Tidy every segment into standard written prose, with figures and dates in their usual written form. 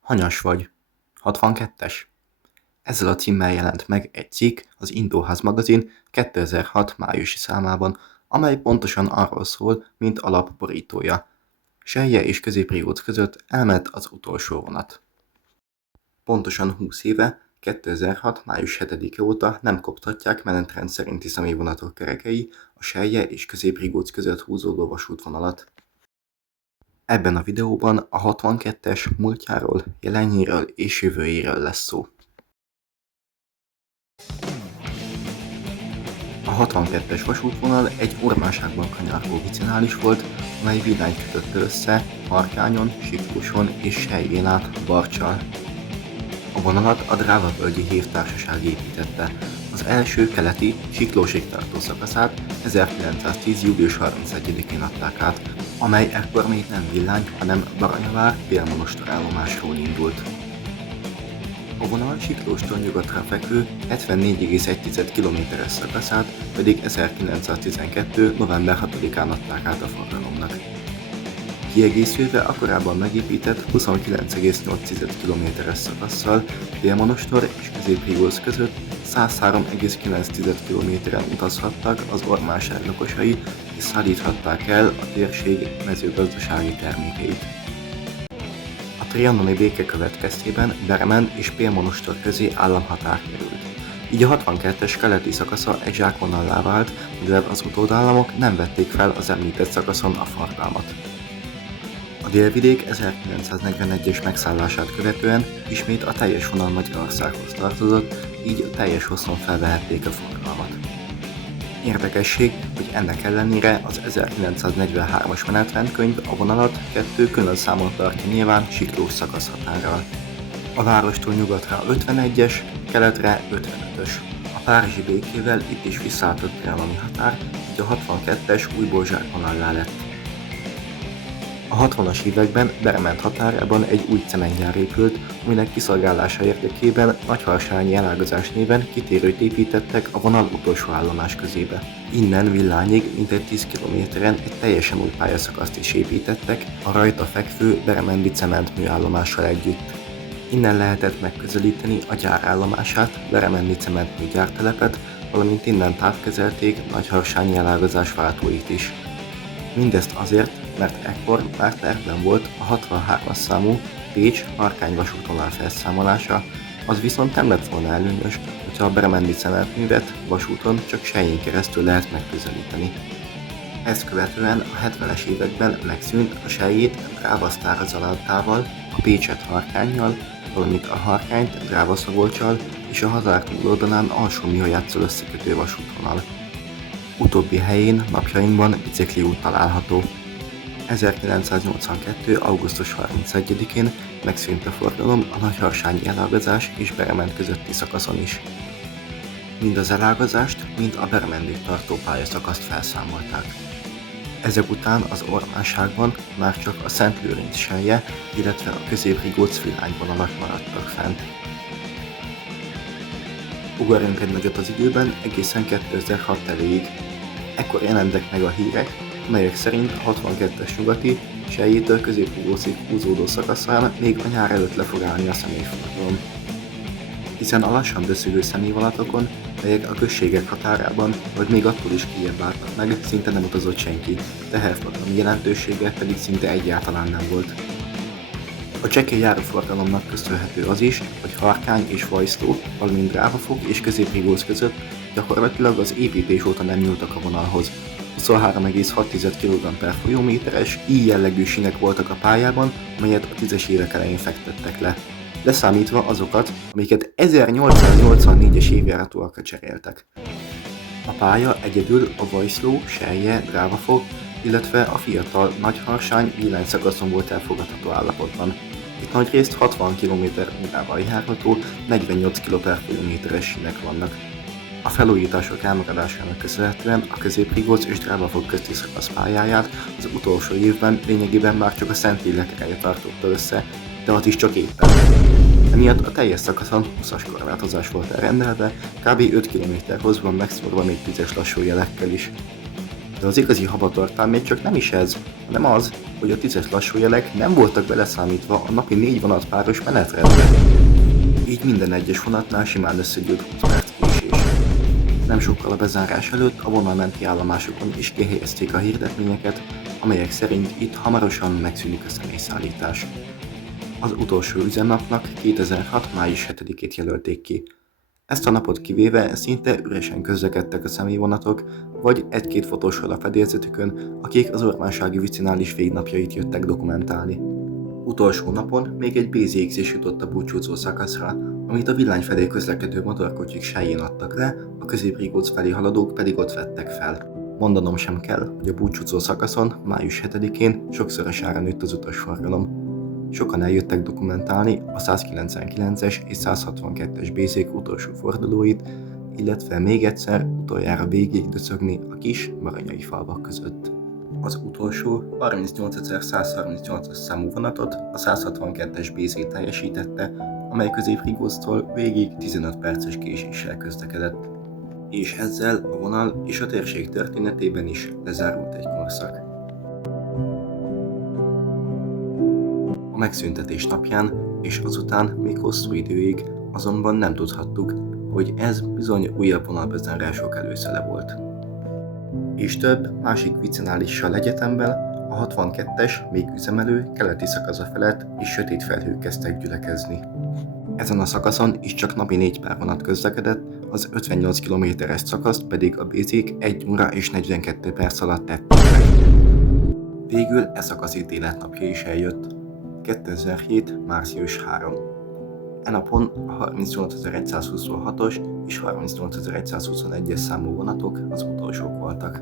Hanyas vagy? 62-es? Ezzel a címmel jelent meg egy cikk az Indóház magazin 2006 májusi számában, amely pontosan arról szól, mint alapborítója. Selje és Közép-Rigóc között elment az utolsó vonat. Pontosan 20 éve, 2006. május 7-e óta nem koptatják menetrend szerinti személyvonatok kerekei a Selje és Közép-Rigóc között húzódó vasútvonalat. Ebben a videóban a 62-es múltjáról, jelenjéről és jövőjéről lesz szó. A 62-es vasútvonal egy ormánságban kanyargó vicinális volt, amely villányt kötötte össze Harkányon, Siklóson és Sellyén át Barccsal. A vonalat a Dráva-völgyi Hévtársaság építette. Az első keleti, Siklósig tartó szakaszát 1910. július 31-én adták át, amely ekkor még nem villány, hanem Baranyavár-Pélmonostor állomásról indult. A vonal Siklóstól nyugatra fekvő 74,1 km-es szakaszát pedig 1912. november 6-án adták át a forgalomnak. Kiegészülve a korábban megépített 29,8 km-es szakasszal Pélmonostor és Közép-Rigóc között 103,9 km-en utazhattak az ormánság lakosai és szállíthatták el a térség mezőgazdasági termékeit. A trianoni béke következtében Bermen és Pélmonostor közé államhatár került. Így a 62-es keleti szakasza egy zsákvonallá vált, mivel az utódállamok nem vették fel az említett szakaszon a forgalmat. A délvidék 1941-es megszállását követően ismét a teljes vonal Magyarországhoz tartozott, így a teljes hosszon felvehették a forgalmat. Érdekesség, hogy ennek ellenére az 1943-as menetrendkönyv a vonalat 2 külön számon tartja nyilván Siklós szakasz határral. A várostól nyugatra 51-es, keletre 55-ös. A párizsi békével itt is visszaállt a trianoni határ, így a 62-es újból zsákvonallá lett. A 60-as években Berment határában egy új cementgyár épült, aminek kiszolgálása érdekében Nagyharsányi elágazás néven kitérőt építettek a vonal utolsó állomás közébe. Innen Villányig mintegy 10 kilométeren egy teljesen új pályaszakaszt is építettek a rajta fekvő Bermendi cementműállomással együtt. Innen lehetett megközelíteni a gyár állomását, Bermendi cementmű gyártelepet, valamint innen távkezelték Nagyharsányi elágazás váltóit is. Mindezt azért, mert ekkor már tervben volt a 63-as számú Pécs-Harkány vasútvonal felszámolása, az viszont nem lett volna előnyös, hogyha a Bermendi cementművet vasúton csak Sellyén keresztül lehet megközelíteni. Ezt követően a 70-es években megszűnt a Sellyét Dráva-Sztára Zalántával, a Pécset Harkánnyal, valamint a Harkányt Dráva-Szabolccsal és a határ túloldalán Alsó-Miholyátszal összekötő vasútvonal. Utóbbi helyén napjainkban bicikliút található. 1982. augusztus 31-én megszűnt a forgalom a Nagyharsányi elágazás és Bermen közötti szakaszon is. Mind az elágazást, mind a Bermendig tartó pályaszakaszt felszámolták. Ezek után az ormánságban már csak a Szent Lőrinc-Selye, illetve a Közép-Rigóc villányvonalak maradtak fent. Ugorjunk egy nagyot az időben egészen 2006 elejéig. Ekkor jelentek meg a hírek, melyek szerint a 62-es nyugati, Sellyétől Közép-Rigócig húzódó szakaszán még a nyár előtt le fog állni a személyforgalom. Hiszen a lassan döszögő személyvonatokon, melyek a községek határában, vagy még attól is kijebb álltak meg, szinte nem utazott senki, teherforgalmi jelentősége pedig szinte egyáltalán nem volt. A csekély járóforgalomnak köszönhető az is, hogy Harkány és Vajszló, valamint Drávafok és Közép-Rigóc között gyakorlatilag az építés óta nem nyúltak a vonalhoz. 23,6 kg/folyóméteres így jellegű sínek voltak a pályában, amelyet a 10-es évek elején fektettek le, leszámítva azokat, amiket 1884-es évjáratóakra cseréltek. A pálya egyedül a Vajszló, Selye, Drávafok, illetve a fiatal Nagyharsány villanyszakaszon volt elfogadható állapotban. Itt nagyrészt 60 km/órával járható, 48 kg/folyóméteres sínek vannak. A felújítások elmaradásának köszönhetően a Közép-Rigóc és Drávafok közti szakasz pályáját az utolsó évben lényegében már csak a Szentlélek ereje tartotta össze, de az is csak éppen. Emiatt a teljes szakaszon 20-as korlátozás volt elrendelve, kb. 5 km hosszban megszórva még 10-es lassú jelekkel is. De az igazi habatortán még csak nem is ez, hanem az, hogy a 10-es lassújelek nem voltak beleszámítva a napi 4 vonatpáros menetrendbe. Így minden egyes vonatnál simán összegyűlt 20 perc késés. Nem sokkal a bezárás előtt a vonalmenti állomásokon is kihelyezték a hirdetményeket, amelyek szerint itt hamarosan megszűnik a személyszállítás. Az utolsó üzemnapnak 2006. május 7-ét jelölték ki. Ezt a napot kivéve szinte üresen közlekedtek a személyvonatok, vagy egy-két fotósról a fedélzetükön, akik az ormánsági vicinális végnapjait jöttek dokumentálni. Utolsó napon még egy BZX is jutott a búcsúzó szakaszra, amit a villány felé közlekedő motorkocsik sájén adtak le, a Közép-Rigóc felé haladók pedig ott vettek fel. Mondanom sem kell, hogy a búcsúzó szakaszon május 7-én sokszorosára nőtt az utasforgalom. Sokan eljöttek dokumentálni a 199-es és 162-es BZ-k utolsó fordulóit, illetve még egyszer utoljára végig döcögni a kis baranyai falvak között. Az utolsó 38.138-as számú vonatot a 162-es BZ teljesítette, amely Közép-Rigóctól végig 15 perces késéssel közlekedett. És ezzel a vonal és a térség történetében is lezárult egy korszak. A megszüntetés napján és azután még hosszú időig azonban nem tudhattuk, hogy ez bizony újabb vonalbezárások előszele volt. És több másik vicinálissal egyetemben a 62-es még üzemelő keleti szakasza felett is sötét felhők kezdtek gyülekezni. Ezen a szakaszon is csak napi 4 pár vonat közlekedett, az 58 km-es szakaszt pedig a BZ-k 1 óra és 42 perc alatt tették meg. Végül e szakasz ítéletnapja is eljött. 2007. március 3. E napon a 38.126-os és 38.121-es számú vonatok az utolsók voltak.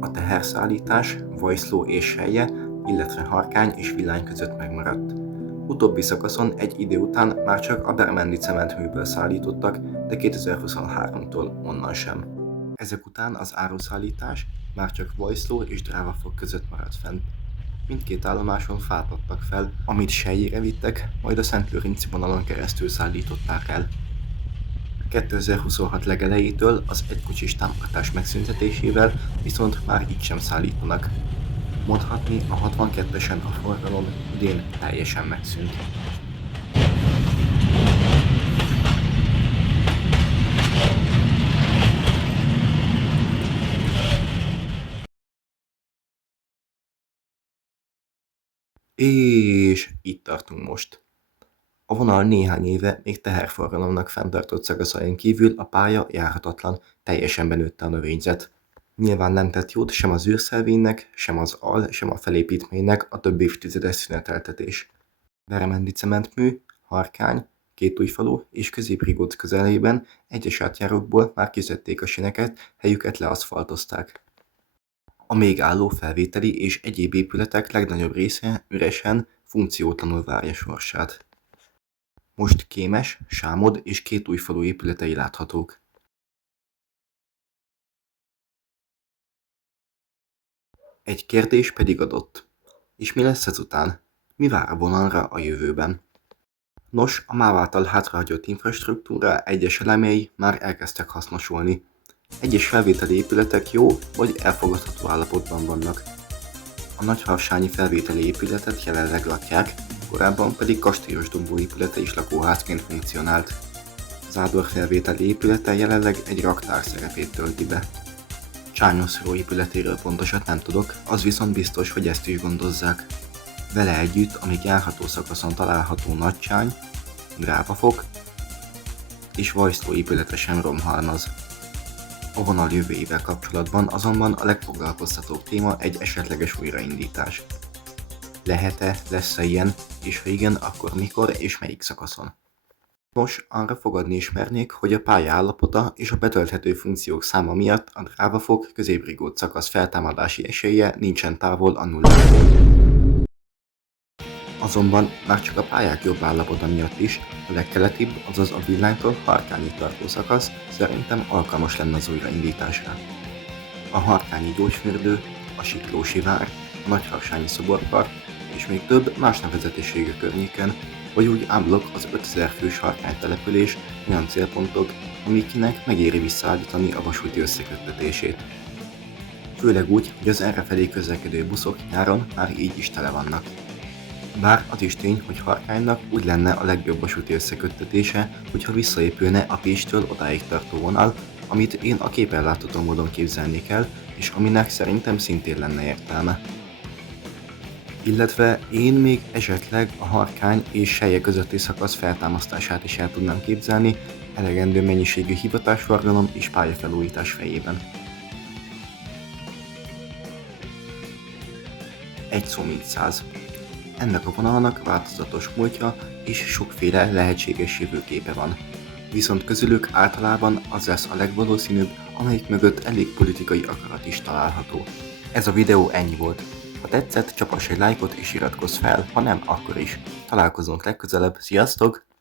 A teherszállítás Vajszló és Selje, illetve Harkány és Villány között megmaradt. Utóbbi szakaszon egy idő után már csak a Bermendi cementműből szállítottak, de 2023-tól onnan sem. Ezek után az áruszállítás már csak Vajszló és Drávafok között maradt fenn. Mindkét állomáson fát adtak fel, amit Seljére vittek, majd a Szentlőrinci vonalon keresztül szállították el. 2026 legelejétől az egykocsis támogatás megszüntetésével viszont már így sem szállítanak. Mondhatni, a 62-esen a forgalom idén teljesen megszűnt. És itt tartunk most. A vonal néhány éve még teherforgalomnak fenntartott szakaszain kívül a pálya járhatatlan, teljesen benőtte a növényzet. Nyilván nem tett jót sem az űrszelvénynek, sem az sem a felépítménynek a több évtizedes szüneteltetés. Bermendi cementmű, Harkány, Kétújfalu és Közép-Rigóc közelében egyes átjárókból már kiszedték a sineket, helyüket leaszfaltozták. A még álló felvételi és egyéb épületek legnagyobb része üresen, funkciótlanul várja sorsát. Most Kémes, Sámod és Kétújfalu épületei láthatók. Egy kérdés pedig adott. És mi lesz ezután? Mi vár a vonalra a jövőben? Nos, a MÁV által hátrahagyott infrastruktúra egyes elemei már elkezdtek hasznosulni. Egyes felvételi épületek jó vagy elfogadható állapotban vannak. A nagyharsányi felvételi épületet jelenleg lakják, korábban pedig kastélyos dombó épülete is lakóházként funkcionált. Zádor felvételi épülete jelenleg egy raktár szerepét tölti be. Csányoszró épületéről pontosat nem tudok, az viszont biztos, hogy ezt is gondozzák. Vele együtt a még járható szakaszon található Nagycsány, Drávafok és Vajszló épülete sem romhalmaz. A vonal jövőjével kapcsolatban azonban a legfoglalkoztatóbb téma egy esetleges újraindítás. Lehet-e, lesz-e ilyen, és ha igen, akkor mikor és melyik szakaszon? Nos, arra fogadni ismernék, hogy a pálya állapota és a betölthető funkciók száma miatt a Drávafok Közép-Rigóc szakasz feltámadási esélye nincsen távol a nullától. Azonban már csak a pályák jobb állapota miatt is a legkeletibb, azaz a Villánytól Harkányig tartó szakasz szerintem alkalmas lenne az újraindításra. A Harkányi gyógyfürdő, a Siklósi vár, a Nagyharsányi szoborpark és még több más nevezetessége környéken, vagy úgy ámblok az 5000 fős Harkány település olyan célpontok, amikinek megéri visszaállítani a vasúti összeköttetését. főleg úgy, hogy az errefelé közlekedő buszok nyáron már így is tele vannak. Bár az is tény, hogy Harkánynak úgy lenne a legjobb vasúti összeköttetése, hogyha visszaépülne a Pécstől odáig tartó vonal, amit én a képen látható módon képzelni kell, és aminek szerintem szintén lenne értelme. Illetve én még esetleg a Harkány és Selye közötti szakasz feltámasztását is el tudnám képzelni, elegendő mennyiségű hivatásforgalom és pályafelújítás fejében. Egy szó mint 100. Ennek a vonalnak változatos múltja és sokféle lehetséges jövőképe van. Viszont közülük általában az lesz a legvalószínűbb, amelyik mögött elég politikai akarat is található. Ez a videó ennyi volt. Ha tetszett, csapass egy lájkot és iratkozz fel, ha nem, akkor is. Találkozunk legközelebb, sziasztok!